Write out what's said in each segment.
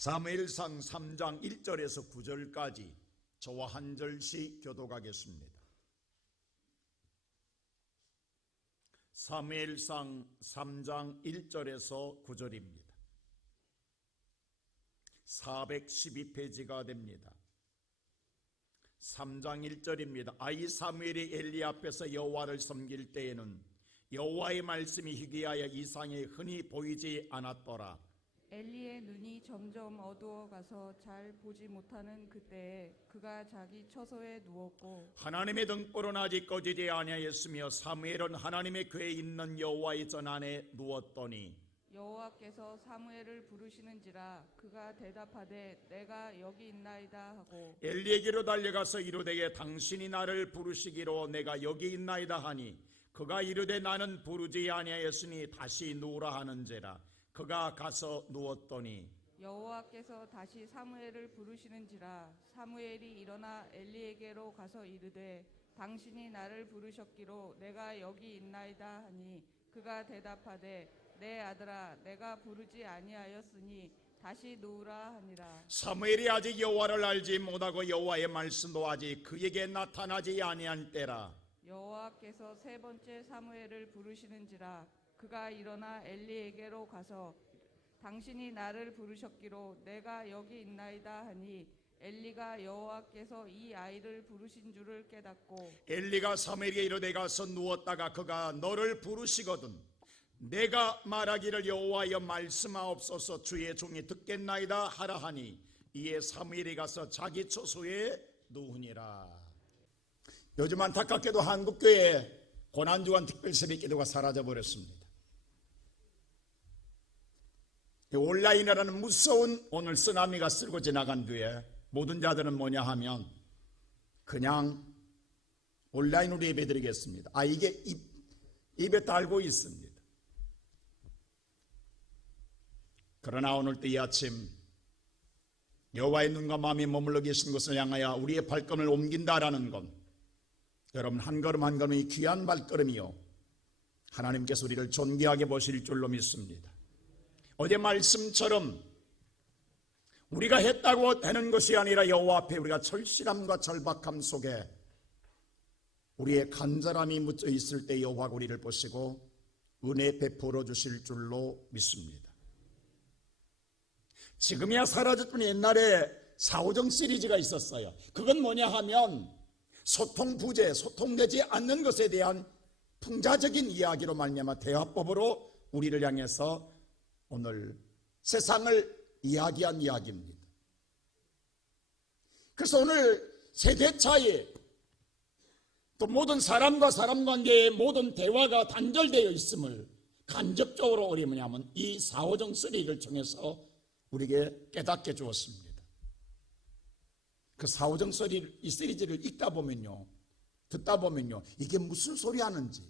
사무엘상 3장 1절에서 9절까지 저와 한 절씩 교독하겠습니다. 사무엘상 3장 1절에서 9절입니다. 412페이지가 됩니다. 3장 1절입니다. 아이 사무엘이 엘리 앞에서 여호와를 섬길 때에는 여호와의 말씀이 희귀하여 이상에 흔히 보이지 않았더라. 엘리의 눈이 점점 어두워가서 잘 보지 못하는 그때에 그가 자기 처소에 누웠고 하나님의 등불은 아직 꺼지지 아니하였으며 사무엘은 하나님의 궤에 있는 여호와의 전 안에 누웠더니 여호와께서 사무엘을 부르시는지라 그가 대답하되 내가 여기 있나이다 하고 엘리에게로 달려가서 이르되 당신이 나를 부르시기로 내가 여기 있나이다 하니 그가 이르되 나는 부르지 아니하였으니 다시 누우라 하는지라. 그가 가서 누웠더니 여호와께서 다시 사무엘을 부르시는지라 사무엘이 일어나 엘리에게로 가서 이르되 당신이 나를 부르셨기로 내가 여기 있나이다 하니 그가 대답하되 내 아들아 내가 부르지 아니하였으니 다시 누우라 하니라. 사무엘이 아직 여호와를 알지 못하고 여호와의 말씀도 아직 그에게 나타나지 아니한 때라. 여호와께서 세 번째 사무엘을 부르시는지라 그가 일어나 엘리에게로 가서 당신이 나를 부르셨기로 내가 여기 있나이다 하니 엘리가 여호와께서 이 아이를 부르신 줄을 깨닫고 엘리가 사무엘에게 이르되 가서 누웠다가 그가 너를 부르시거든 내가 말하기를 여호와여 말씀하옵소서 주의 종이 듣겠나이다 하라 하니 이에 사무엘이 가서 자기 처소에 누우니라. 요즘 안타깝게도 한국교회 고난주간 특별 새벽기도가 사라져버렸습니다. 온라인이라는 무서운 오늘 쓰나미가 쓸고 지나간 뒤에 모든 자들은 뭐냐 하면 그냥 온라인으로 예배드리겠습니다. 이게 입에 달고 있습니다. 그러나 오늘 또 이 아침 여호와의 눈과 마음이 머물러 계신 곳을 향하여 우리의 발걸음을 옮긴다라는 것, 여러분 한 걸음 한 걸음이 귀한 발걸음이요 하나님께서 우리를 존귀하게 보실 줄로 믿습니다. 어제 말씀처럼 우리가 했다고 되는 것이 아니라 여호와 앞에 우리가 절실함과 절박함 속에 우리의 간절함이 묻혀 있을 때 여호와가 우리를 보시고 은혜 베풀어 주실 줄로 믿습니다. 지금이야 사라졌더니 옛날에 사오정 시리즈가 있었어요. 그건 뭐냐 하면 소통 부재, 소통되지 않는 것에 대한 풍자적인 이야기로 말미암아 대화법으로 우리를 향해서 오늘 세상을 이야기한 이야기입니다. 그래서 오늘 세대 차이 또 모든 사람과 사람 관계의 모든 대화가 단절되어 있음을 간접적으로 우리 뭐냐면 이 사오정 쓰리를 통해서 우리에게 깨닫게 주었습니다. 그 사오정 이 시리즈를 읽다 보면요, 듣다 보면요, 이게 무슨 소리 하는지,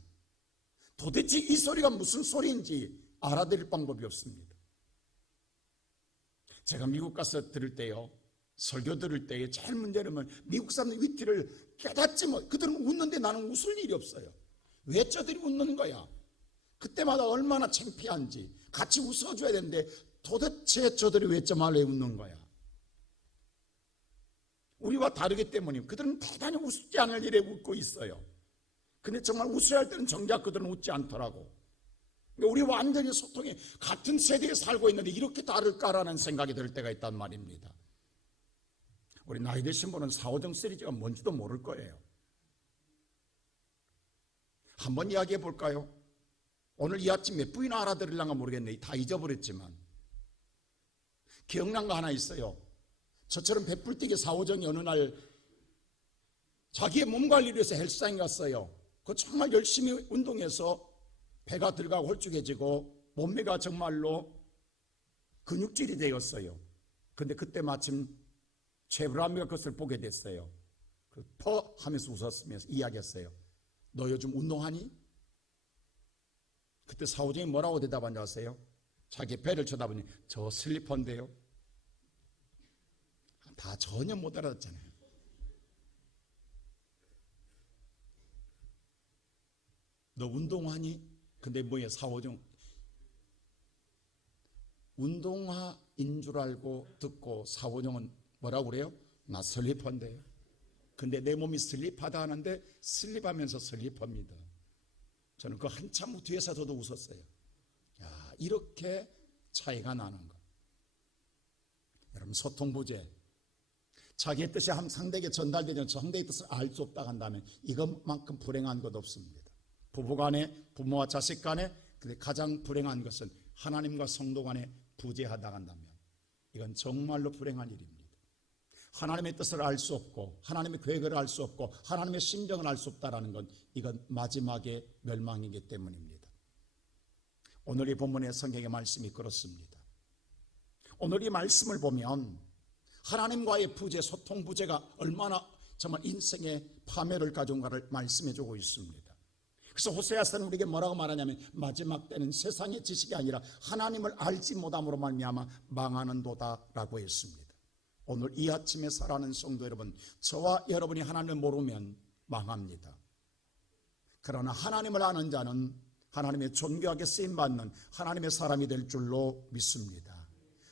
도대체 이 소리가 무슨 소리인지 알아들을 방법이 없습니다. 제가 미국 가서 들을 때요, 설교 들을 때에 제일 문제는 미국 사람들 위트를 깨닫지 못, 그들은 웃는데 나는 웃을 일이 없어요. 왜 저들이 웃는 거야? 그때마다 얼마나 창피한지 같이 웃어줘야 되는데 도대체 저들이 왜 저 말에 웃는 거야? 우리와 다르기 때문에 그들은 대단히 웃지 않을 일에 웃고 있어요. 근데 정말 웃어야 할 때는 정작 그들은 웃지 않더라고. 우리 완전히 소통이 같은 세대에 살고 있는데 이렇게 다를까라는 생각이 들 때가 있단 말입니다. 우리 나이 드신 분은 사오정 시리즈가 뭔지도 모를 거예요. 한번 이야기해 볼까요? 오늘 이 아침 몇 분이나 알아들으려나 모르겠네. 다 잊어버렸지만 기억난 거 하나 있어요. 저처럼 배불뛰기 사오정이 어느 날 자기의 몸 관리를 위해서 헬스장에 갔어요. 그 정말 열심히 운동해서 배가 들어가고 홀쭉해지고 몸매가 정말로 근육질이 되었어요. 그런데 그때 마침 최불암이가 그것을 보게 됐어요. 퍼 하면서 웃었으면서 이야기했어요. 너 요즘 운동하니? 그때 사오정이 뭐라고 대답한 줄 아세요? 자기 배를 쳐다보니 저 슬리퍼인데요. 다 전혀 못 알아듣잖아요. 너 운동하니? 근데 뭐야 사오정 운동화인 줄 알고 듣고 사원형은 뭐라고 그래요? 나 슬리퍼인데요. 근데 내 몸이 슬립하다 하는데 슬립하면서 슬리퍼입니다. 저는 그 한참 뒤에서 저도 웃었어요. 야, 이렇게 차이가 나는 거. 여러분, 소통부재. 자기의 뜻이 상대에게 전달되면 상대의 뜻을 알 수 없다 한다면 이것만큼 불행한 것 없습니다. 부부간에, 부모와 자식 간에, 근데 가장 불행한 것은 하나님과 성도 간에 부재하다 한다면 이건 정말로 불행한 일입니다. 하나님의 뜻을 알 수 없고 하나님의 계획을 알 수 없고 하나님의 심정을 알 수 없다는 건 이건 마지막의 멸망이기 때문입니다. 오늘 이 본문의 성경의 말씀이 그렇습니다. 오늘 이 말씀을 보면 하나님과의 부재, 소통 부재가 얼마나 정말 인생의 파멸을 가져온가를 말씀해 주고 있습니다. 그래서 호세아서는 우리에게 뭐라고 말하냐면 마지막 때는 세상의 지식이 아니라 하나님을 알지 못함으로 말미암아 망하는도다라고 했습니다. 오늘 이 아침에 살아가는 성도 여러분, 저와 여러분이 하나님을 모르면 망합니다. 그러나 하나님을 아는 자는 하나님의 존귀하게 쓰임받는 하나님의 사람이 될 줄로 믿습니다.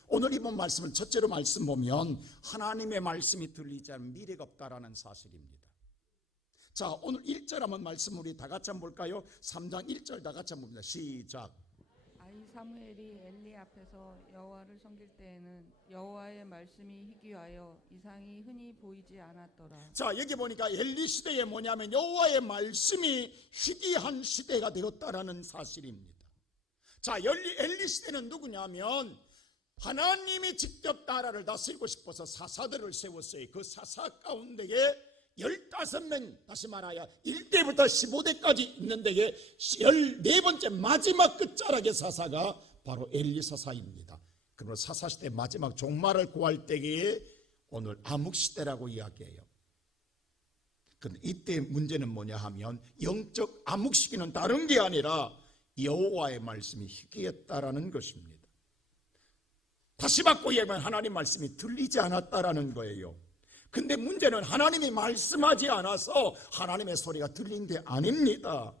오늘 이번 말씀을 첫째로 말씀 보면 하나님의 말씀이 들리지 않으면 미래가 없다라는 사실입니다. 자, 오늘 1절 한번 말씀 우리 다 같이 한번 볼까요? 3장 1절 다 같이 한번 봅니다. 시작. 아이 사무엘이 엘리 앞에서 여호와를 섬길 때에는 여호와의 말씀이 희귀하여 이상이 흔히 보이지 않았더라. 자, 여기 보니까 엘리 시대에 뭐냐면 여호와의 말씀이 희귀한 시대가 되었다라는 사실입니다. 자, 엘리 시대는 누구냐면 하나님이 직접 나라를 다스리고 싶어서 사사들을 세웠어요. 그 사사 가운데에 15명, 다시 말하여 1대부터 15대까지 있는 데에 14번째 마지막 끝자락의 사사가 바로 엘리 사사입니다. 그러므로 사사시대 마지막 종말을 구할 때에 오늘 암흑시대라고 이야기해요. 그런데 이때 문제는 뭐냐 하면 영적 암흑시기는 다른 게 아니라 여호와의 말씀이 희귀했다라는 것입니다. 다시 바꿔 얘기하면 하나님 말씀이 들리지 않았다라는 거예요. 근데 문제는 하나님이 말씀하지 않아서 하나님의 소리가 들린 게 아닙니다.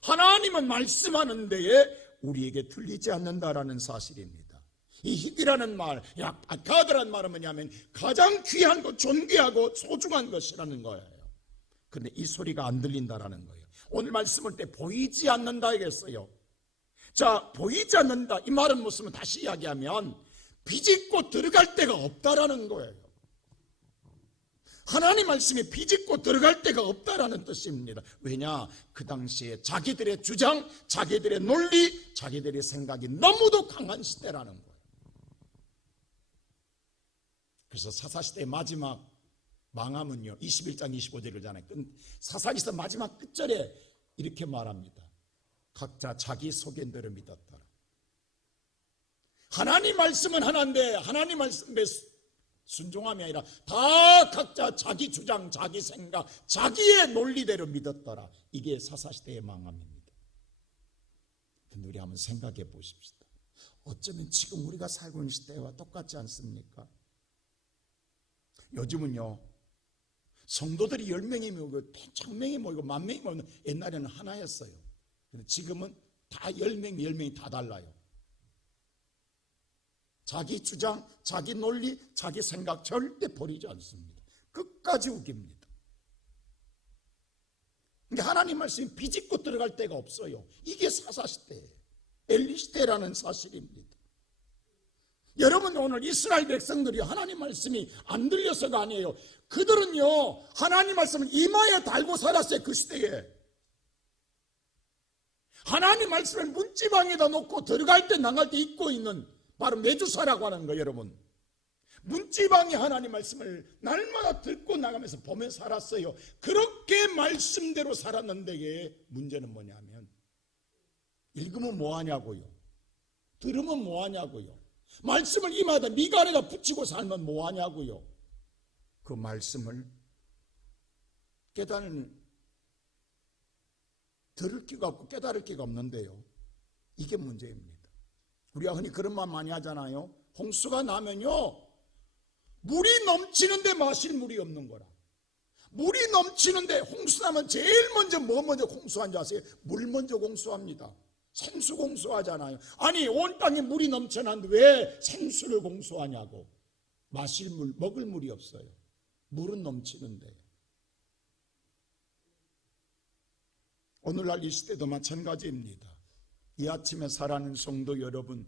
하나님은 말씀하는 데에 우리에게 들리지 않는다라는 사실입니다. 이 희귀라는 말, 아카드라는 말은 뭐냐면 가장 귀한 것, 존귀하고 소중한 것이라는 거예요. 근데 이 소리가 안 들린다라는 거예요. 오늘 말씀을 때 보이지 않는다 하겠어요. 자, 보이지 않는다 이 말은 무슨, 다시 이야기하면 비집고 들어갈 데가 없다라는 거예요. 하나님 말씀이 비집고 들어갈 데가 없다라는 뜻입니다. 왜냐? 그 당시에 자기들의 주장, 자기들의 논리, 자기들의 생각이 너무도 강한 시대라는 거예요. 그래서 사사시대의 마지막 망함은요 21장 25절이잖아요. 사사기서 마지막 끝절에 이렇게 말합니다. 각자 자기 소견대로 믿었더라. 하나님 말씀은 하나인데 하나님 말씀에 순종함이 아니라 다 각자 자기 주장, 자기 생각, 자기의 논리대로 믿었더라. 이게 사사시대의 망함입니다. 근데 우리 한번 생각해 보십시다. 어쩌면 지금 우리가 살고 있는 시대와 똑같지 않습니까? 요즘은요 성도들이 10명이 모이고 1000명이 모이고 10,000명이 모이고, 옛날에는 하나였어요. 근데 지금은 다 10명이 다 달라요. 자기 주장, 자기 논리, 자기 생각 절대 버리지 않습니다. 끝까지 우깁니다. 그러니까 하나님 말씀이 비집고 들어갈 데가 없어요. 이게 사사시대예요. 엘리시대라는 사실입니다. 여러분, 오늘 이스라엘 백성들이 하나님 말씀이 안 들려서가 아니에요. 그들은요 하나님 말씀을 이마에 달고 살았어요. 그 시대에 하나님 말씀을 문지방에다 놓고 들어갈 때 나갈 때 입고 있는 바로 메두사라고 하는 거예요. 여러분, 문지방에 하나님 말씀을 날마다 듣고 나가면서 보면서 살았어요. 그렇게 말씀대로 살았는데 문제는 뭐냐면 읽으면 뭐하냐고요, 들으면 뭐하냐고요, 말씀을 이마에다 미간에다 붙이고 살면 뭐하냐고요. 그 말씀을 들을 기가 없고 깨달을 기가 없는데요, 이게 문제입니다. 우리가 흔히 그런 말 많이 하잖아요. 홍수가 나면요 물이 넘치는데 마실 물이 없는 거라. 물이 넘치는데 홍수 나면 제일 먼저 뭐 먼저 공수한 줄 아세요? 물 먼저 공수합니다. 생수 공수하잖아요. 아니 온 땅에 물이 넘쳐나는데 왜 생수를 공수하냐고. 마실 물, 먹을 물이 없어요. 물은 넘치는데. 오늘날 이 시대도 마찬가지입니다. 이 아침에 살아가는 성도 여러분,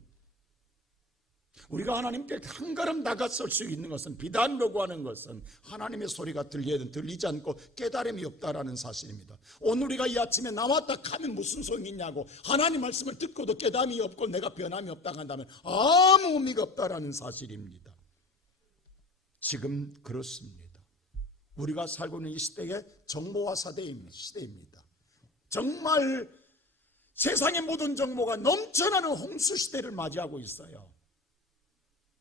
우리가 하나님께 한 걸음 다가설 수 있는 것은, 비단으로 구하는 것은 하나님의 소리가 들리지 않고 깨달음이 없다라는 사실입니다. 오늘 우리가 이 아침에 나왔다 하면 무슨 소용이 있냐고, 하나님 말씀을 듣고도 깨달음이 없고 내가 변함이 없다 한다면 아무 의미가 없다라는 사실입니다. 지금 그렇습니다. 우리가 살고 있는 이 시대에 정보화 시대입니다. 정말 세상의 모든 정보가 넘쳐나는 홍수 시대를 맞이하고 있어요.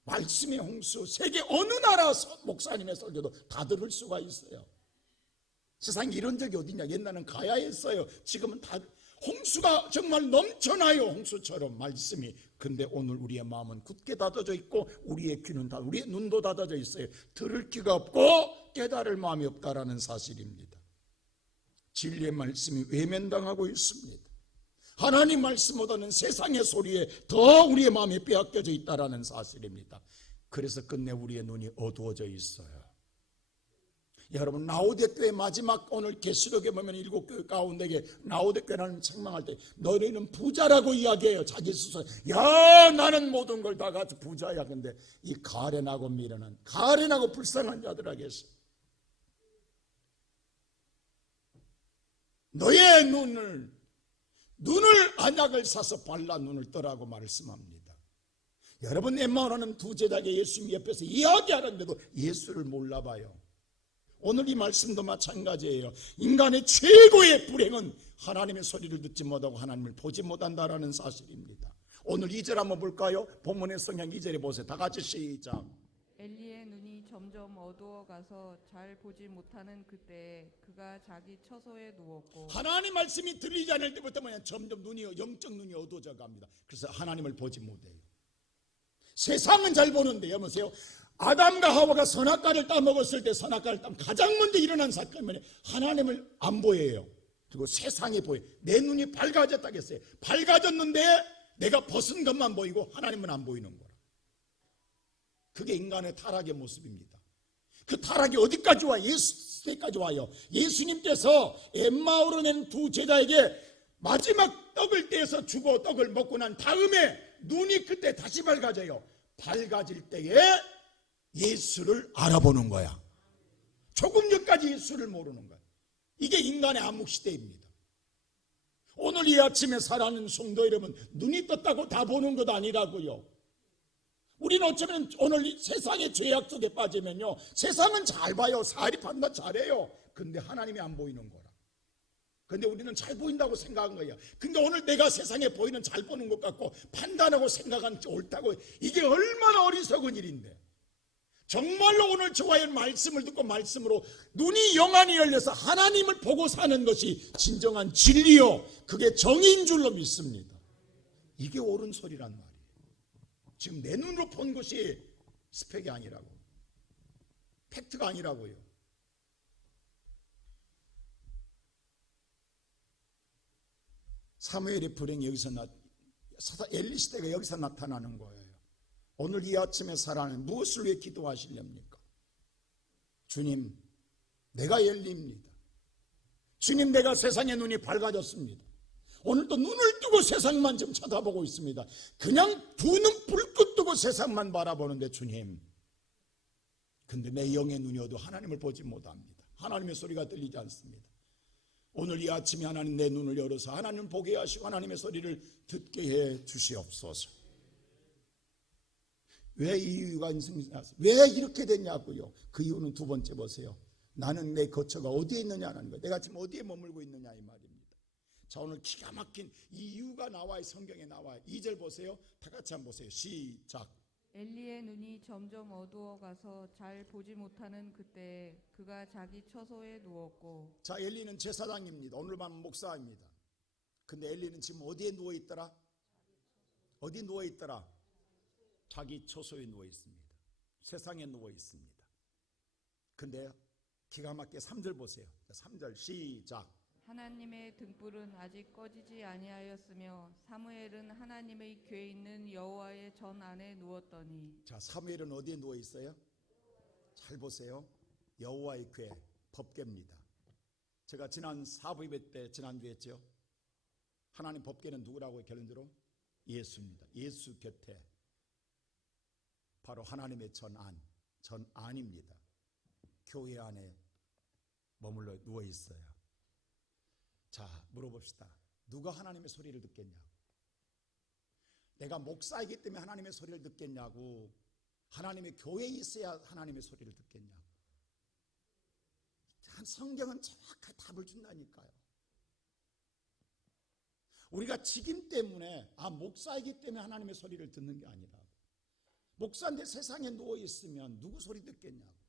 말씀의 홍수, 세계 어느 나라 목사님의 설교도 다 들을 수가 있어요. 세상에 이런 적이 어디냐. 옛날에는 가야 했어요. 지금은 다 홍수가 정말 넘쳐나요. 홍수처럼 말씀이. 근데 오늘 우리의 마음은 굳게 닫아져 있고 우리의 눈도 닫아져 있어요. 들을 귀가 없고 깨달을 마음이 없다라는 사실입니다. 진리의 말씀이 외면당하고 있습니다. 하나님 말씀보다는 세상의 소리에 더 우리의 마음이 빼앗겨져 있다는 사실입니다. 그래서 끝내 우리의 눈이 어두워져 있어요. 여러분, 라오디게교회 마지막 오늘 계시록에 보면 7교회 가운데 라오디게교회라는 책망할 때 너희는 부자라고 이야기해요. 자기 스스로. 야, 나는 모든 걸 다 가지고 부자야. 근데 이 가련하고 미련한, 가련하고 불쌍한 자들에게 너의 눈을 안약을 사서 발라 눈을 떠라고 말씀합니다. 여러분, 엠마오라는 두 제자가 예수님 옆에서 이야기하는데도 예수를 몰라봐요. 오늘 이 말씀도 마찬가지예요. 인간의 최고의 불행은 하나님의 소리를 듣지 못하고 하나님을 보지 못한다라는 사실입니다. 오늘 2절 한번 볼까요? 본문의 성경 2절에 보세요. 다 같이 시작. 엘리의 눈이 점점 어두워가서 잘 보지 못하는 그때에 그가 자기 처소에 누웠고. 하나님 말씀이 들리지 않을 때부터 점점 영적 눈이 어두워져 갑니다. 그래서 하나님을 보지 못해요. 세상은 잘 보는데, 여보세요, 아담과 하와가 선악과를 따먹었을 때 선악과를 따면 가장 먼저 일어난 사건은 하나님을 안 보여요. 그리고 세상이 보여요. 내 눈이 밝아졌다고 했어요. 밝아졌는데 내가 벗은 것만 보이고 하나님은 안 보이는 거라. 그게 인간의 타락의 모습입니다. 그 타락이 어디까지 와요? 예수님까지 와요. 예수님께서 엠마오로 낸 두 제자에게 마지막 떡을 떼서 주고 떡을 먹고 난 다음에 눈이 그때 다시 밝아져요. 밝아질 때에 예수를 알아보는 거야. 조금 전까지 예수를 모르는 거야. 이게 인간의 암흑시대입니다. 오늘 이 아침에 살아가는 성도 여러분, 눈이 떴다고 다 보는 것 아니라고요. 우리는 어쩌면 오늘 세상의 죄악 속에 빠지면요, 세상은 잘 봐요. 사리 판단 잘해요. 근데 하나님이 안 보이는 거라. 근데 우리는 잘 보인다고 생각한 거예요. 근데 오늘 내가 세상에 보이는 잘 보는 것 같고 판단하고 생각하는 옳다고, 이게 얼마나 어리석은 일인데. 정말로 오늘 저와의 말씀을 듣고 말씀으로 눈이 영안이 열려서 하나님을 보고 사는 것이 진정한 진리요, 그게 정의인 줄로 믿습니다. 이게 옳은 소리란 말이에요. 지금 내 눈으로 본 것이 스펙이 아니라고, 팩트가 아니라고요. 사무엘의 불행이 여기서 엘리 시대가 여기서 나타나는 거예요. 오늘 이 아침에 살아는 무엇을 위해 기도하시렵니까? 주님, 내가 엘리입니다. 주님, 내가 세상의 눈이 밝아졌습니다. 오늘도 눈을 뜨고 세상만 좀 쳐다보고 있습니다. 그냥 두 눈 불끈 뜨고 세상만 바라보는데 주님, 근데 내 영의 눈이 어두워 하나님을 보지 못합니다. 하나님의 소리가 들리지 않습니다. 오늘 이 아침에 하나님 내 눈을 열어서 하나님을 보게 하시고 하나님의 소리를 듣게 해 주시옵소서. 왜 이 이유가 왜 이렇게 됐냐고요? 그 이유는 두 번째 보세요. 나는 내 거처가 어디에 있느냐는 거예요. 내가 지금 어디에 머물고 있느냐 이 말입니다. 자, 오늘 기가 막힌 이 이유가 나와요. 성경에 나와요. 2절 보세요. 다 같이 한번 보세요. 시작. 엘리의 눈이 점점 어두워가서 잘 보지 못하는 그때에 그가 자기 처소에 누웠고. 자, 엘리는 제사장입니다. 오늘만 목사입니다. 근데 엘리는 지금 어디에 누워 있더라? 어디 누워 있더라? 자기 처소에 누워 있습니다. 세상에 누워 있습니다. 근데 기가 막히게 3절 보세요. 3절 시작. 하나님의 등불은 아직 꺼지지 아니하였으며 사무엘은 하나님의 궤 있는 여호와의 전 안에 누웠더니. 자, 사무엘은 어디에 누워 있어요? 잘 보세요. 여호와의 궤, 법궤입니다. 제가 지난 사부 예배 때 지난주에 했죠. 하나님 법궤는 누구라고 결론적으로? 예수입니다. 예수 곁에 바로 하나님의 전안입니다. 교회 안에 머물러 누워 있어요. 자, 물어봅시다. 누가 하나님의 소리를 듣겠냐고. 내가 목사이기 때문에 하나님의 소리를 듣겠냐고, 하나님의 교회에 있어야 하나님의 소리를 듣겠냐고. 성경은 정확하게 답을 준다니까요. 우리가 직임 때문에 목사이기 때문에 하나님의 소리를 듣는 게 아니라, 목사인데 세상에 누워 있으면 누구 소리 듣겠냐고.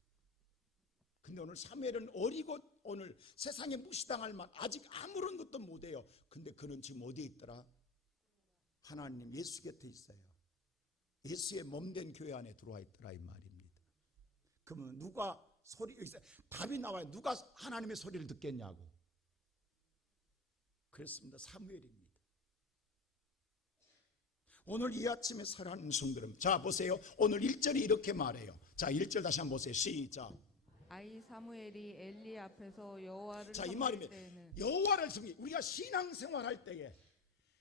근데 오늘 사무엘은 어리고 오늘 세상에 무시당할 만 아직 아무런 것도 못해요. 근데 그는 지금 어디에 있더라? 하나님 예수 곁에 있어요. 예수의 몸된 교회 안에 들어와 있더라 이 말입니다. 그러면 누가 답이 나와요. 누가 하나님의 소리를 듣겠냐고. 그렇습니다. 사무엘입니다. 오늘 이 아침에 살아가는 성도들, 자 보세요. 오늘 1절이 이렇게 말해요. 자 1절 다시 한번 보세요. 시작. 아이 사무엘이 엘리 앞에서 여호와를 자, 이 섬길 말이면 때에는. 여호와를 섬기, 우리가 신앙생활할 때에,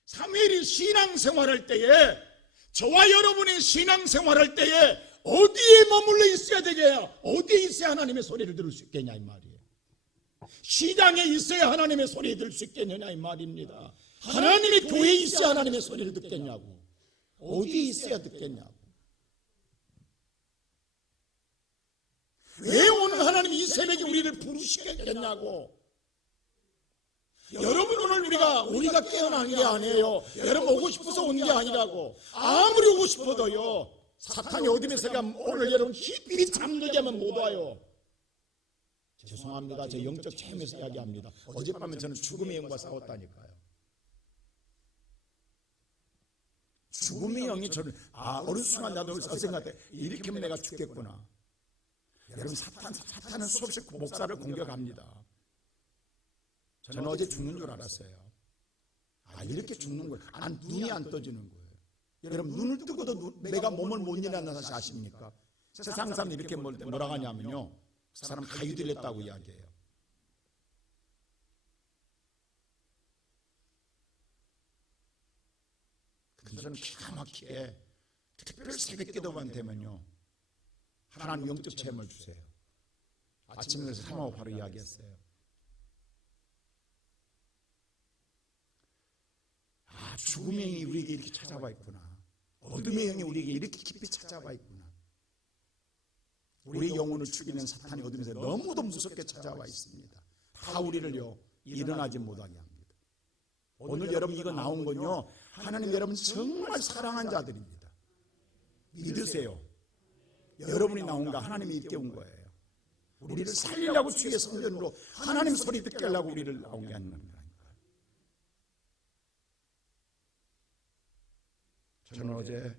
사무엘이 신앙생활할 때에, 저와 여러분이 신앙생활할 때에 어디에 머물러 있어야 되겠냐? 어디에 있어야 하나님의 소리를 들을 수 있겠냐 이 말이에요. 시장에 있어야 하나님의 소리를 들을 수 있겠느냐 이 말입니다. 하나님의 교회에 있어야 하나님의 소리를 듣겠냐고. 어디에 있어야 듣겠냐고. 왜 오늘 하나님이 이 새벽에 우리를 부르시겠냐고. 여러분 오늘 우리가 깨어나는 게 아니에요. 여러분 오고 싶어서 온 게 아니라고. 아무리 오고 싶어도요, 사탄이 어디면서가 오늘 여러분 깊이 잠들게 하면 못 와요. 죄송합니다. 제 영적 체험에서 이야기합니다. 어젯밤에 저는 죽음의 영과 싸웠다니까요. 죽음의 영이 저를 어느 순간 나도 생각해, 이렇게 하면 내가 죽겠구나. 여러분 사탄은 수없이 목사를 공격합니다. 저는 어제 죽는 줄 알았어요. 이렇게 죽는 거예요. 눈이 안 떠지는 거예요. 여러분 눈을 뜨고도 내가 몸을 못 일어나는 사실 아십니까? 세상 사람 이렇게 뭐라고 하냐면요, 그 사람 가유들렸다고 이야기해요. 근데 저는 기가 막히게 특별 새벽 기도만 되면요, 하나님 영적 체험을 주세요. 아침에 사모하고 바로 이야기했어요. 죽음의 영이 우리에게 이렇게 찾아와 있구나. 어둠의 영이 우리에게 이렇게 깊이 찾아와 있구나. 우리의 영혼을 죽이는 사탄이 어둠에서 너무도 무섭게 찾아와 있습니다. 다 우리를요 일어나지 못하게 합니다. 오늘 여러분 이거 나온 건요, 하나님 여러분 정말 사랑한 자들입니다. 믿으세요. 여러분이 나온 거 하나님이 이렇게 온 거예요. 우리를 살리려고 주의 성전으로 하나님 소리 듣게 하려고 우리를 나오게 하는 겁니다. 저는 어제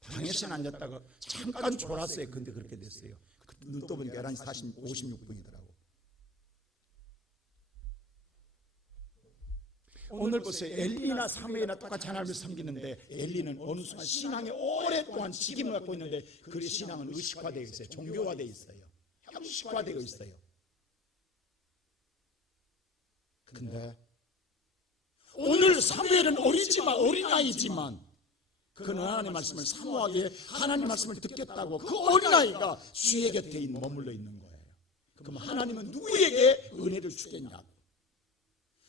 방에서 앉았다가 잠깐 졸았어요. 근데 그렇게 됐어요. 눈 떠보니까 11시 56분이더라고. 오늘 보세요. 엘리나 사무엘이나 똑같이 하나님을 섬기는데, 엘리는 어느 순간 신앙에 오랫동안 직임을 갖고 있는데, 그 신앙은 의식화되어 있어요. 종교화되어 있어요. 형식화되어 있어요. 근데 오늘 사무엘은 어린아이지만 그는 하나님의 말씀을 사모하게 하나님의 말씀을 듣겠다고 그 어린아이가 주의 곁에 머물러 있는 거예요. 그럼 하나님은 누구에게 은혜를 주겠냐고.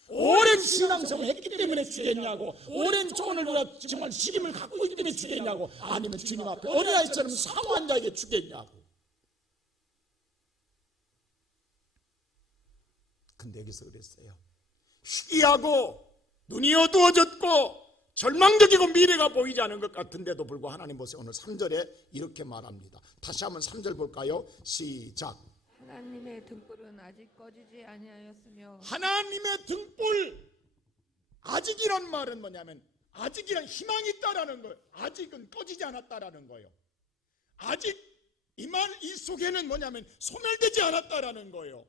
오랜 신앙생활을 했기 때문에 주겠냐고. 오랜 오늘 우리가 정말 직임을 갖고 있기 때문에 주겠냐고. 아니면 주님 앞에 어린아이처럼 사모한 자에게 주겠냐고. 근데 여기서 그랬어요. 희귀하고 눈이 어두워졌고 절망적이고 미래가 보이지 않은 것 같은데도 불구하고 하나님 보세요. 오늘 3절에 이렇게 말합니다. 다시 한번 3절 볼까요? 시작. 하나님의 등불은 아직 꺼지지 아니하였으며. 하나님의 등불, 아직이란 말은 뭐냐면 아직이란 희망이 있다라는 거예요. 아직은 꺼지지 않았다라는 거예요. 아직 이 속에는 뭐냐면 소멸되지 않았다라는 거예요.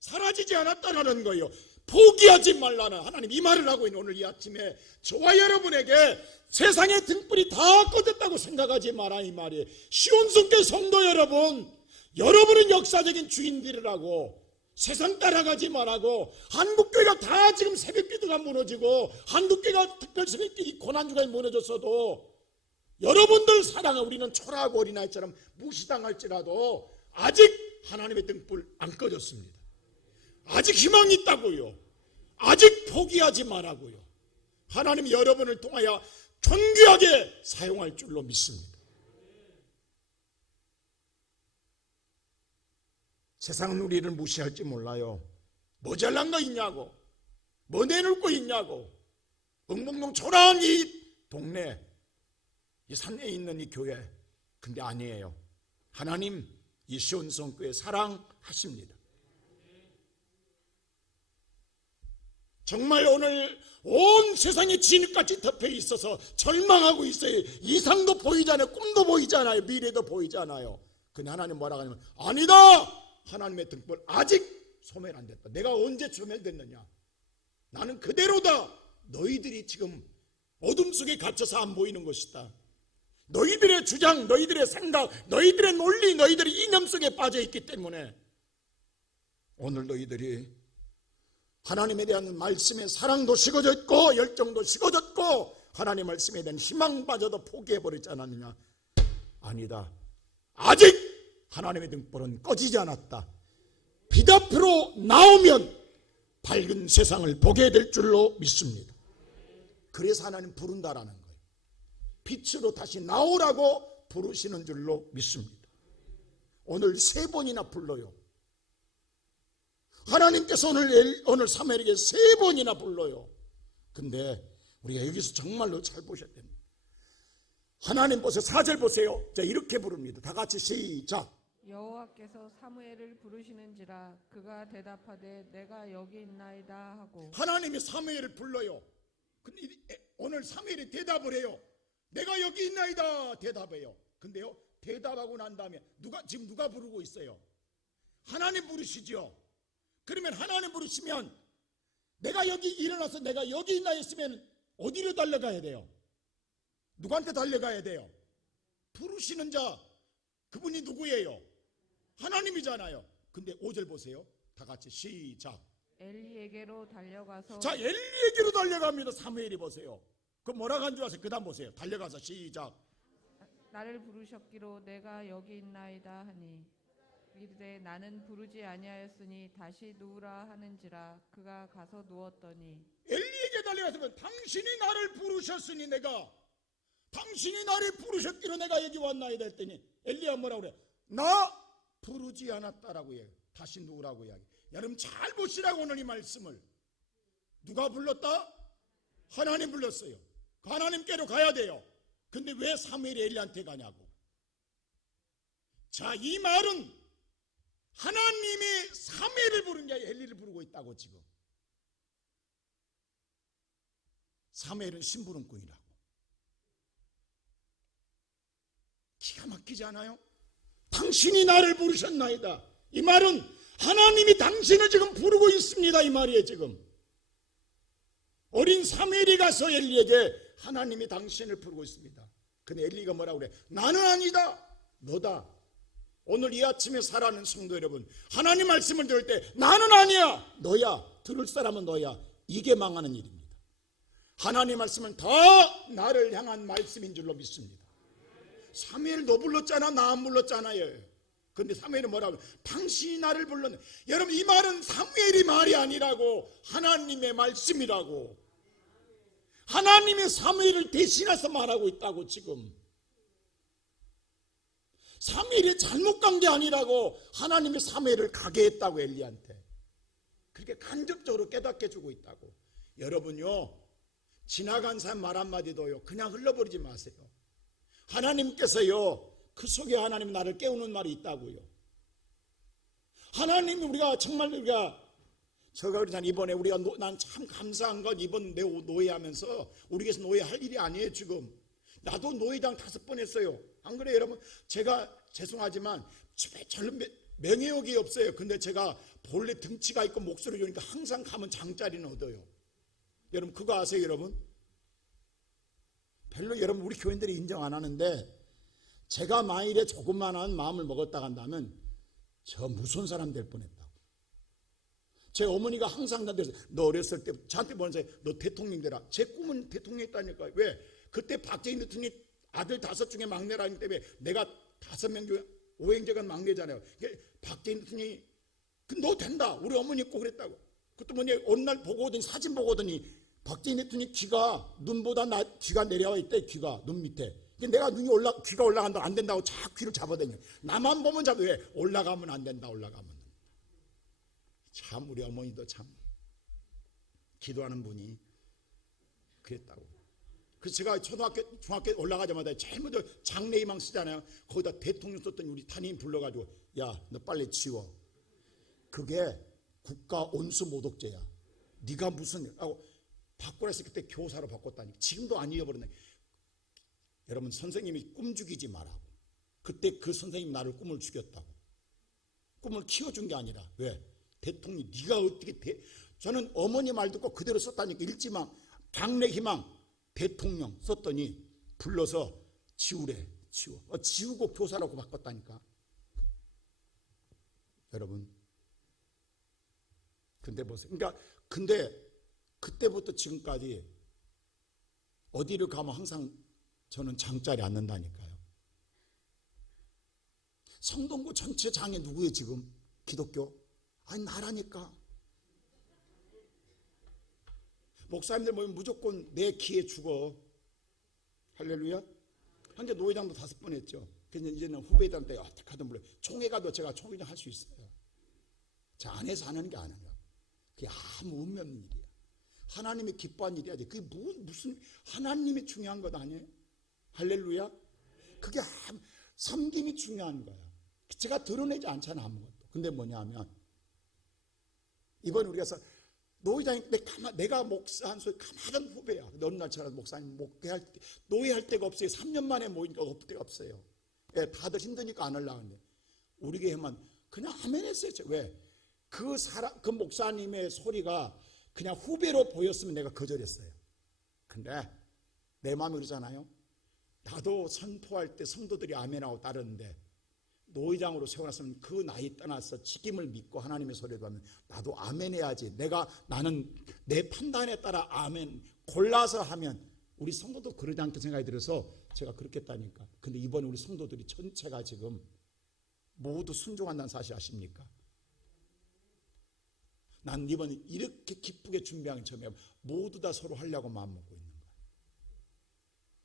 사라지지 않았다라는 거예요. 포기하지 말라는 하나님 이 말을 하고 있는 오늘 이 아침에 저와 여러분에게 세상의 등불이 다 꺼졌다고 생각하지 마라 이 말이에요. 시온성교 성도 여러분, 여러분은 역사적인 주인들이라고 세상 따라가지 말라고. 한국교회가 다 지금 새벽기도가 무너지고 한국교회가 특별새벽기 고난주간이 무너졌어도 여러분들 사랑을 우리는 초라하고 어린아이처럼 무시당할지라도 아직 하나님의 등불 안 꺼졌습니다. 아직 희망이 있다고요. 아직 포기하지 말라고요. 하나님이 여러분을 통하여 존귀하게 사용할 줄로 믿습니다. 세상은 우리를 무시할지 몰라요. 뭐 잘난 거 있냐고, 뭐 내놓을 거 있냐고. 엉벙벙 초라한 이 동네, 이 산에 있는 이 교회, 근데 아니에요. 하나님 이 시온성교회 사랑하십니다. 정말 오늘 온 세상이 진흙같이 덮여 있어서 절망하고 있어요. 이상도 보이잖아요. 꿈도 보이잖아요. 미래도 보이잖아요. 근데 하나님 뭐라고 하냐면 아니다. 하나님의 등불 아직 소멸 안 됐다. 내가 언제 소멸됐느냐? 나는 그대로다. 너희들이 지금 어둠 속에 갇혀서 안 보이는 것이다. 너희들의 주장, 너희들의 생각, 너희들의 논리, 너희들의 이념 속에 빠져 있기 때문에 오늘 너희들이 하나님에 대한 말씀의 사랑도 식어졌고 열정도 식어졌고 하나님 말씀에 대한 희망마저도 포기해버리지 않았느냐? 아니다. 아직 하나님의 등불은 꺼지지 않았다. 빛 앞으로 나오면 밝은 세상을 보게 될 줄로 믿습니다. 그래서 하나님 부른다라는 거예요. 빛으로 다시 나오라고 부르시는 줄로 믿습니다. 오늘 3번이나 불러요. 하나님께서 오늘 사무엘에게 3번이나 불러요. 근데 우리가 여기서 정말로 잘 보셔야 됩니다. 하나님 보세요. 4절 보세요. 자, 이렇게 부릅니다. 다 같이 시작. 여호와께서 사무엘을 부르시는지라 그가 대답하되 내가 여기 있나이다 하고. 하나님이 사무엘을 불러요. 근데 오늘 사무엘이 대답을 해요. 내가 여기 있나이다 대답해요. 근데요 대답하고 난 다음에 지금 누가 부르고 있어요? 하나님 부르시죠. 그러면 하나님 부르시면 내가 여기 일어나서 내가 여기 있나 했으면 어디로 달려가야 돼요? 누구한테 달려가야 돼요? 부르시는 자, 그분이 누구예요? 하나님이잖아요. 근데 5절 보세요. 다 같이 시작. 엘리에게로 달려가서. 자, 엘리에게로 달려갑니다. 사무엘이 보세요. 그 뭐라고 한 줄 아세요? 그 다음 보세요. 달려가서 시작. 나를 부르셨기로 내가 여기 있나이다 하니 이르되 나는 부르지 아니하였으니 다시 누우라 하는지라 그가 가서 누웠더니. 엘리에게 달려가서 당신이 나를 부르셨으니 당신이 나를 부르셨기로 내가 여기 왔나이다 했더니 엘리야 뭐라고 그래? 나 부르지 않았다라고 해요. 다시 누우라고 이야기. 여러분 잘 보시라고 오늘 이 말씀을. 누가 불렀다? 하나님 불렀어요. 하나님께로 가야 돼요. 근데 왜 사무엘이 엘리한테 가냐고. 자, 이 말은 하나님이 사무엘을 부른 게 아니라 엘리를 부르고 있다고. 지금 사무엘은 심부름꾼이라고. 기가 막히지 않아요? 당신이 나를 부르셨나이다. 이 말은 하나님이 당신을 지금 부르고 있습니다. 이 말이에요. 지금 어린 사무엘이 가서 엘리에게 하나님이 당신을 부르고 있습니다. 근데 엘리가 뭐라고 그래? 나는 아니다. 너다. 오늘 이 아침에 살아가는 성도 여러분, 하나님 말씀을 들을 때 나는 아니야, 너야. 들을 사람은 너야. 이게 망하는 일입니다. 하나님 말씀은 더 나를 향한 말씀인 줄로 믿습니다. 사무엘 너 불렀잖아. 나 안 불렀잖아요. 근데 사무엘은 뭐라고? 당신이 나를 불렀네. 여러분 이 말은 사무엘이 말이 아니라고, 하나님의 말씀이라고. 하나님이 사무엘을 대신해서 말하고 있다고. 지금 사무엘이 잘못 간 게 아니라고 하나님이 사무엘을 가게 했다고. 엘리한테 그렇게 간접적으로 깨닫게 해주고 있다고. 여러분요, 지나간 사람 말 한마디도요 그냥 흘러버리지 마세요. 하나님께서요 그 속에 하나님 나를 깨우는 말이 있다고요. 하나님이 우리가 정말 제가 그러잖아요. 이번에 우리가 난 참 감사한 건 이번 노예하면서 우리 교회에서 노예할 일이 아니에요. 지금 나도 노예당 5번 했어요. 안 그래요 여러분? 제가 죄송하지만 별로 명예욕이 없어요. 근데 제가 본래 등치가 있고 목소리 좋으니까 항상 가면 장자리는 얻어요. 여러분 그거 아세요 여러분? 별로 여러분 우리 교인들이 인정 안 하는데 제가 만일에 조그만한 마음을 먹었다 간다면 저 무서운 사람 될 뻔했다고. 제 어머니가 항상 나한테 너 어렸을 때 저한테 뭐라고 했어요? 너 대통령 되라. 제 꿈은 대통령이 있다니까요. 왜? 그때 박정희 대통령이 아들 5 중에 막내라기 때문에 내가 5명 중에 5형제가 막내잖아요. 박정희 대통령이 너 된다. 우리 어머니 꼭 그랬다고. 그것도 뭐냐 어느 날 보고 오더니 사진 보고 오더니 박정희 대통령이 귀가 눈보다 귀가 내려와 있대. 귀가 눈 밑에. 내가 귀가 올라간다 안 된다고 자꾸 귀를 잡아다녀. 나만 보면 잡아. 왜? 올라가면 안 된다. 올라가면. 참 우리 어머니도 참 기도하는 분이 그랬다고. 그래서 제가 초등학교 중학교 올라가자마자 제일 먼저 장래희망 쓰잖아요. 거기다 대통령 썼더니 우리 담임 불러가지고 야 너 빨리 지워. 그게 국가 온수 모독죄야. 네가 무슨 하고 바꾸라 해서 그때 교사로 바꿨다니. 지금도 안 잊어버렸네. 여러분 선생님이 꿈 죽이지 말라고. 그때 그 선생님이 나를 꿈을 죽였다고. 꿈을 키워준 게 아니라 왜? 대통령이 네가 어떻게 저는 어머니 말 듣고 그대로 썼다니까. 읽지마. 장래희망 대통령 썼더니 불러서 지우래. 지우고 교사라고 바꿨다니까. 여러분 근데 보세요. 근데 그때부터 지금까지 어디를 가면 항상 저는 장자리 앉는다니까요. 성동구 전체 장에 누구예요 지금? 기독교? 아니 나라니까. 목사님들 모이면 무조건 내 기에 죽어. 할렐루야. 현재 노회장도 5번 했죠. 그래서 이제는 후배들한테 어떻게 하든 몰라요. 총회 가도 제가 총회장 할 수 있어요. 제 안에서 하는 게 아니라. 그게 아무 의미 없는 일이야. 하나님이 기뻐한 일이야지. 그게 무슨 하나님이 중요한 것 아니에요? 할렐루야. 그게 섬김이 중요한 거야. 제가 드러내지 않잖아 아무것도. 근데 뭐냐면 이번에 우리가 노회장이 내가 목사한 소리 가만한 후배야. 어느 날처럼 목사님 노회할 데가 없어요. 3년 만에 모이니까 없을 데가 없어요. 예, 다들 힘드니까 안 하려고 하는데 우리 교회만 그냥 아멘 했어요. 왜? 그 목사님의 소리가 그냥 후배로 보였으면 내가 거절했어요. 근데 내 마음이 그러잖아요. 나도 선포할 때 성도들이 아멘하고 따르는데 노회장으로 세워놨으면 그 나이 떠나서 직임을 믿고 하나님의 소리를 하면 나도 아멘 해야지. 나는 내 판단에 따라 아멘 골라서 하면 우리 성도도 그러지 않게 생각이 들어서 제가 그렇게 했다니까. 근데 이번에 우리 성도들이 전체가 지금 모두 순종한다는 사실 아십니까? 난 이번에 이렇게 기쁘게 준비한 게 처음이에요. 모두 다 서로 하려고 마음먹고 있는 거야.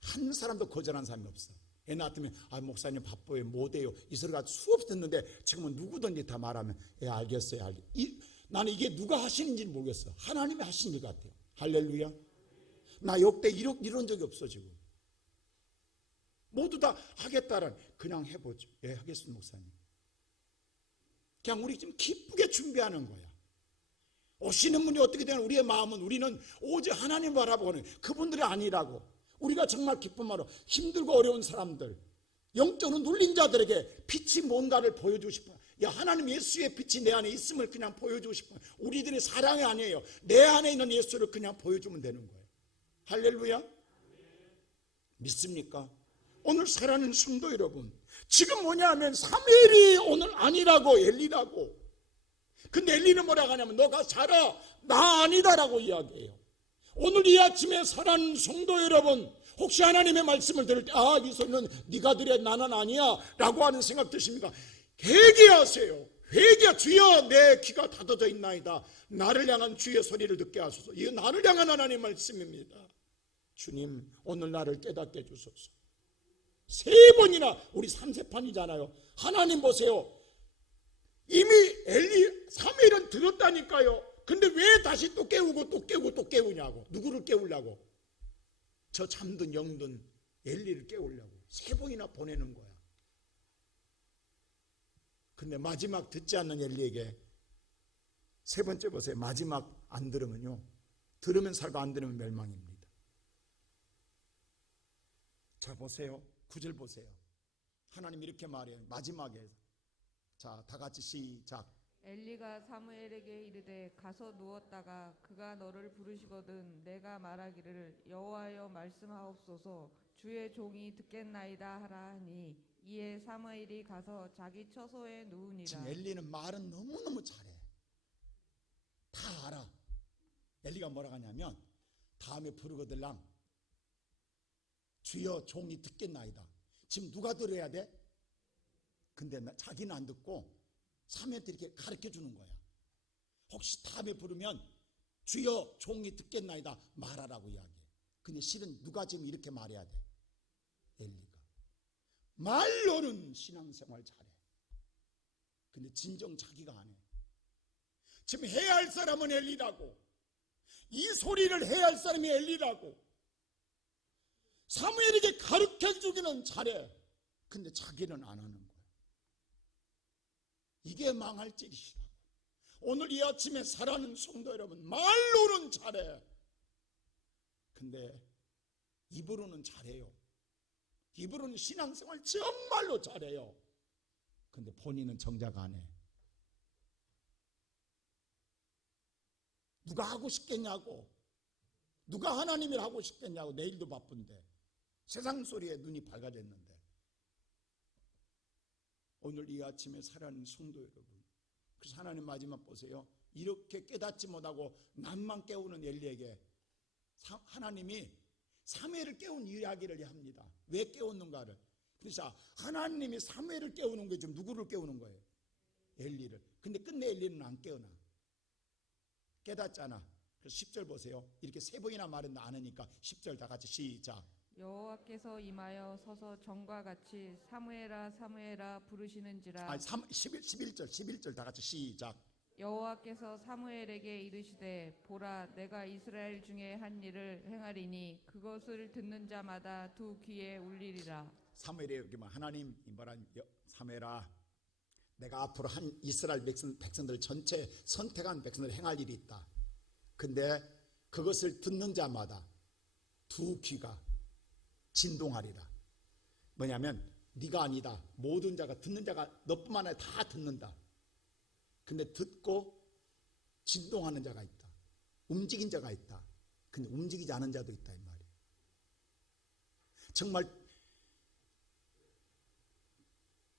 한 사람도 거절한 사람이 없어. 애 낳았으면 목사님 바빠요 못해요 이 소리가 수없이 듣는데 지금은 누구든지 다 말하면 알겠어요. 나는 이게 누가 하시는지 모르겠어. 하나님이 하시는 일 같아요. 할렐루야. 나 역대 이런 적이 없어. 지금 모두 다 하겠다는 그냥 해보죠. 예 하겠습니다 목사님. 그냥 우리 지금 기쁘게 준비하는 거야. 오시는 분이 어떻게 되는 우리의 마음은 우리는 오직 하나님 바라보는 그분들이 아니라고. 우리가 정말 기쁜 말로 힘들고 어려운 사람들 영적으로 눌린 자들에게 빛이 뭔가를 보여주고 싶어요. 하나님 예수의 빛이 내 안에 있음을 그냥 보여주고 싶어요. 우리들의 사랑이 아니에요. 내 안에 있는 예수를 그냥 보여주면 되는 거예요. 할렐루야. 믿습니까? 오늘 살아있는 성도 여러분 지금 뭐냐면 사무엘이 오늘 아니라고 엘리라고. 근데 엘리는 뭐라고 하냐면 너가 살아 나 아니다라고 이야기해요. 오늘 이 아침에 살아있는 성도 여러분 혹시 하나님의 말씀을 들을 때 이 소리는 네가 들에 나는 아니야 라고 하는 생각 드십니까? 회개하세요. 주여 내 귀가 닫아져 있나이다. 나를 향한 주의 소리를 듣게 하소서. 이거 나를 향한 하나님의 말씀입니다. 주님 오늘 나를 깨닫게 해주소서. 3번이나 우리 3세판이잖아요. 하나님 보세요. 이미 사무엘은 들었다니까요. 근데 왜 다시 또 깨우고 또 깨우고 또 깨우냐고. 누구를 깨우려고? 저 잠든 영든 엘리를 깨우려고 3번이나 보내는 거야. 근데 마지막 듣지 않는 엘리에게 3번째 보세요. 마지막 안 들으면요. 들으면 살고 안 들으면 멸망입니다. 자 보세요. 9절 보세요. 하나님 이렇게 말해요. 마지막에 자, 다 같이 시작. 엘리가 사무엘에게 이르되 가서 누웠다가 그가 너를 부르시거든 내가 말하기를 여호와여 말씀하옵소서 주의 종이 듣겠나이다 하라 하니 이에 사무엘이 가서 자기 처소에 누우니라. 지금 엘리는 말은 너무너무 잘해. 다 알아. 엘리가 뭐라고 하냐면 다음에 부르거들랑 주여 종이 듣겠나이다. 지금 누가 들어야 돼? 근데 자기는 안 듣고 사무엘한테 이렇게 가르쳐 주는 거야. 혹시 다음에 부르면 주여 종이 듣겠나이다 말하라고 이야기해. 근데 실은 누가 지금 이렇게 말해야 돼? 엘리가. 말로는 신앙생활 잘해. 근데 진정 자기가 안 해. 지금 해야 할 사람은 엘리라고, 이 소리를 해야 할 사람이 엘리라고, 사무엘에게 가르쳐 주기는 잘해. 근데 자기는 안 하는 거야. 이게 망할 짓이라고. 오늘 이 아침에 살아가는 성도 여러분, 말로는 잘해. 근데 입으로는 잘해요. 입으로는 신앙생활 정말로 잘해요. 근데 본인은 정작 안 해. 누가 하고 싶겠냐고, 누가 하나님을 하고 싶겠냐고. 내일도 바쁜데 세상 소리에 눈이 밝아졌는데. 오늘 이 아침에 살아가는 성도 여러분, 그래서 하나님 마지막 보세요. 이렇게 깨닫지 못하고 남만 깨우는 엘리에게 하나님이 사무엘을 깨운 이야기를 합니다. 왜 깨웠는가를. 그래서 하나님이 사무엘을 깨우는 게 지금 누구를 깨우는 거예요? 엘리를. 근데 끝내 엘리는 안 깨어나. 깨닫잖아. 그래서 10절 보세요. 이렇게 세 번이나 말은 안 하니까 10절 다 같이 시작. 여호와께서 임하여 서서 전과 같이 사무엘아 사무엘아 부르시는지라. 11절 다 같이 시작. 여호와께서 사무엘에게 이르시되 보라 내가 이스라엘 중에 한 일을 행하리니 그것을 듣는 자마다 두 귀에 울리리라. 사무엘이 여기만 하나님 임바란 사무엘아, 내가 앞으로 한 이스라엘 백성들 전체 선택한 백성들 행할 일이 있다. 근데 그것을 듣는 자마다 두 귀가 진동하리라. 뭐냐면 네가 아니다. 모든 자가, 듣는 자가 너뿐만 아니라 다 듣는다. 근데 듣고 진동하는 자가 있다. 움직인 자가 있다. 근데 움직이지 않은 자도 있다 이 말이에요. 정말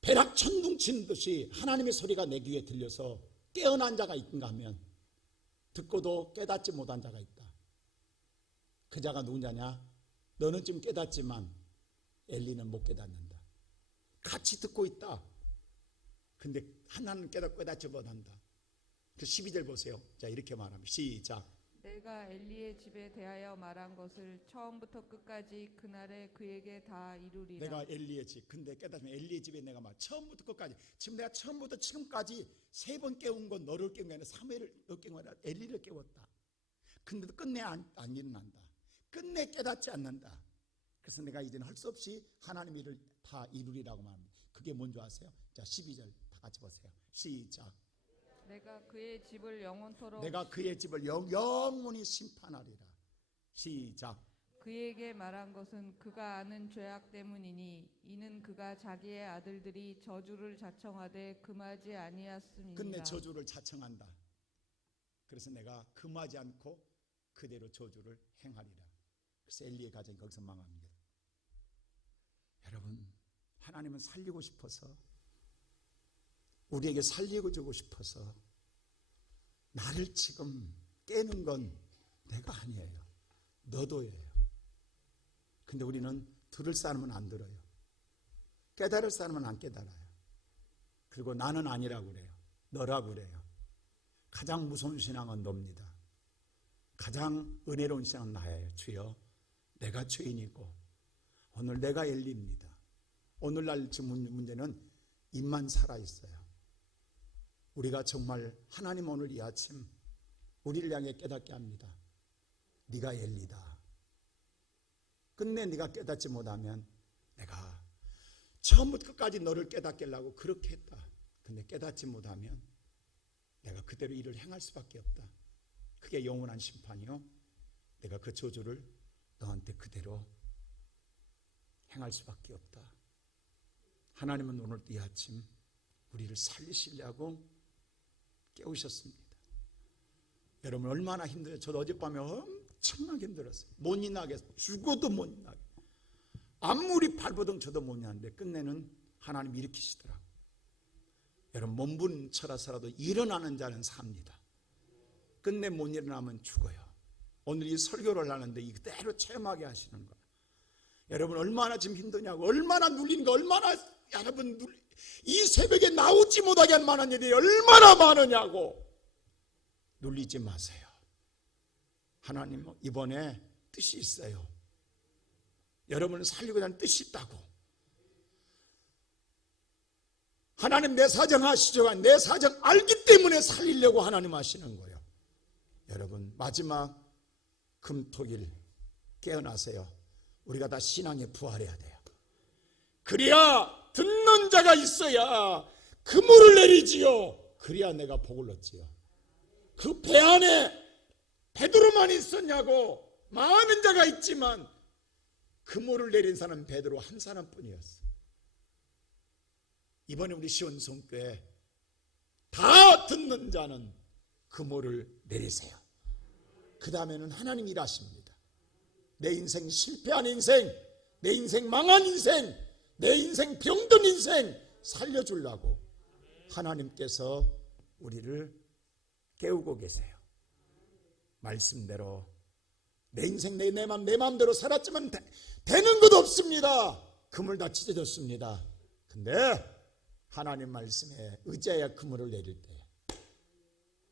벼락천둥 치는 듯이 하나님의 소리가 내 귀에 들려서 깨어난 자가 있는가 하면 듣고도 깨닫지 못한 자가 있다. 그 자가 누구냐냐? 너는 지금 깨닫지만 엘리는 못 깨닫는다. 같이 듣고 있다. 근데 하나는 깨닫지 못한다. 그 12절 보세요. 자, 이렇게 말합니다. 시작. 내가 엘리의 집에 대하여 말한 것을 처음부터 끝까지 그날에 그에게 다 이루리라. 내가 엘리의 집. 근데 깨닫으면 엘리의 집에 내가 말 처음부터 끝까지, 지금 내가 처음부터 지금까지 세 번 깨운 건 너를 깨운 게 아니라 사무엘을 깨운 게 아니라 엘리를 깨웠다. 근데도 끝내 안 일어난다. 끝내 깨닫지 않는다. 그래서 내가 이제는 할 수 없이 하나님의 일을 다 이루리라고 말합니다. 그게 뭔지 아세요? 자, 12절 다 같이 보세요. 시작. 내가 그의 집을 영원토록 내가 그의 집을 영원히 심판하리라. 시작. 그에게 말한 것은 그가 아는 죄악 때문이니 이는 그가 자기의 아들들이 저주를 자청하되 금하지 아니하였음이니라. 근데 저주를 자청한다. 그래서 내가 금하지 않고 그대로 저주를 행하리라. 그래서 엘리의 가정이 거기서 망합니다. 여러분, 하나님은 살리고 싶어서, 우리에게 살리고 주고 싶어서 나를 지금 깨는 건 내가 아니에요. 너도예요. 근데 우리는 들을 사람은 안 들어요. 깨달을 사람은 안 깨달아요. 그리고 나는 아니라고 그래요. 너라고 그래요. 가장 무서운 신앙은 너입니다. 가장 은혜로운 신앙은 나예요. 주여, 내가 죄인이고 오늘 내가 엘리입니다. 오늘날 지금 문제는 입만 살아있어요. 우리가 정말 하나님 오늘 이 아침 우리를 향해 깨닫게 합니다. 네가 엘리다. 끝내 네가 깨닫지 못하면 내가 처음부터 끝까지 너를 깨닫게 하려고 그렇게 했다. 근데 깨닫지 못하면 내가 그대로 일을 행할 수밖에 없다. 그게 영원한 심판이요. 내가 그 저주를 너한테 그대로 행할 수밖에 없다. 하나님은 오늘 이 아침 우리를 살리시려고 깨우셨습니다. 여러분 얼마나 힘들어요. 저도 어젯밤에 엄청나게 힘들었어요. 못 일어나게, 죽어도 못 일어나게, 아무리 발버둥 쳐도 못 일어나는데 끝내는 하나님 일으키시더라고요. 여러분 몸부림쳐라서라도 일어나는 자는 삽니다. 끝내 못 일어나면 죽어요. 오늘 이 설교를 하는데 이대로 체험하게 하시는 거예요. 여러분 얼마나 지금 힘드냐고, 얼마나 눌리는 거, 얼마나 여러분 이 새벽에 나오지 못하게 할 만한 일이 얼마나 많으냐고. 눌리지 마세요. 하나님 이번에 뜻이 있어요. 여러분을 살리고자 하는 뜻이 있다고. 하나님 내 사정 아시죠? 내 사정 알기 때문에 살리려고 하나님 하시는 거예요. 여러분 마지막 금토일 깨어나세요. 우리가 다 신앙에 부활해야 돼요. 그래야 듣는 자가 있어야 그물을 내리지요. 그래야 내가 복을 얻지요. 그 배 안에 베드로만 있었냐고. 많은 자가 있지만 그물을 내린 사람은 베드로 한 사람뿐이었어. 이번에 우리 시온성교회 다 듣는 자는 그물을 내리세요. 그 다음에는 하나님 일하십니다. 내 인생 실패한 인생, 내 인생 망한 인생, 내 인생 병든 인생 살려주려고 하나님께서 우리를 깨우고 계세요. 말씀대로 내 인생 내 마음대로 살았지만 되는 것 없습니다. 그물 다 찢어졌습니다. 근데 하나님 말씀에 의지해야 그물을 내릴 때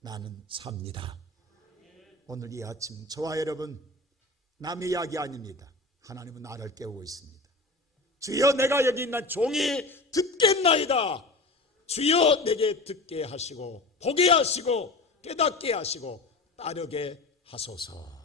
나는 삽니다. 오늘 이 아침 저와 여러분 남의 이야기 아닙니다. 하나님은 나를 깨우고 있습니다. 주여 내가 여기 있는 종이 듣겠나이다. 주여 내게 듣게 하시고 보게 하시고 깨닫게 하시고 따르게 하소서.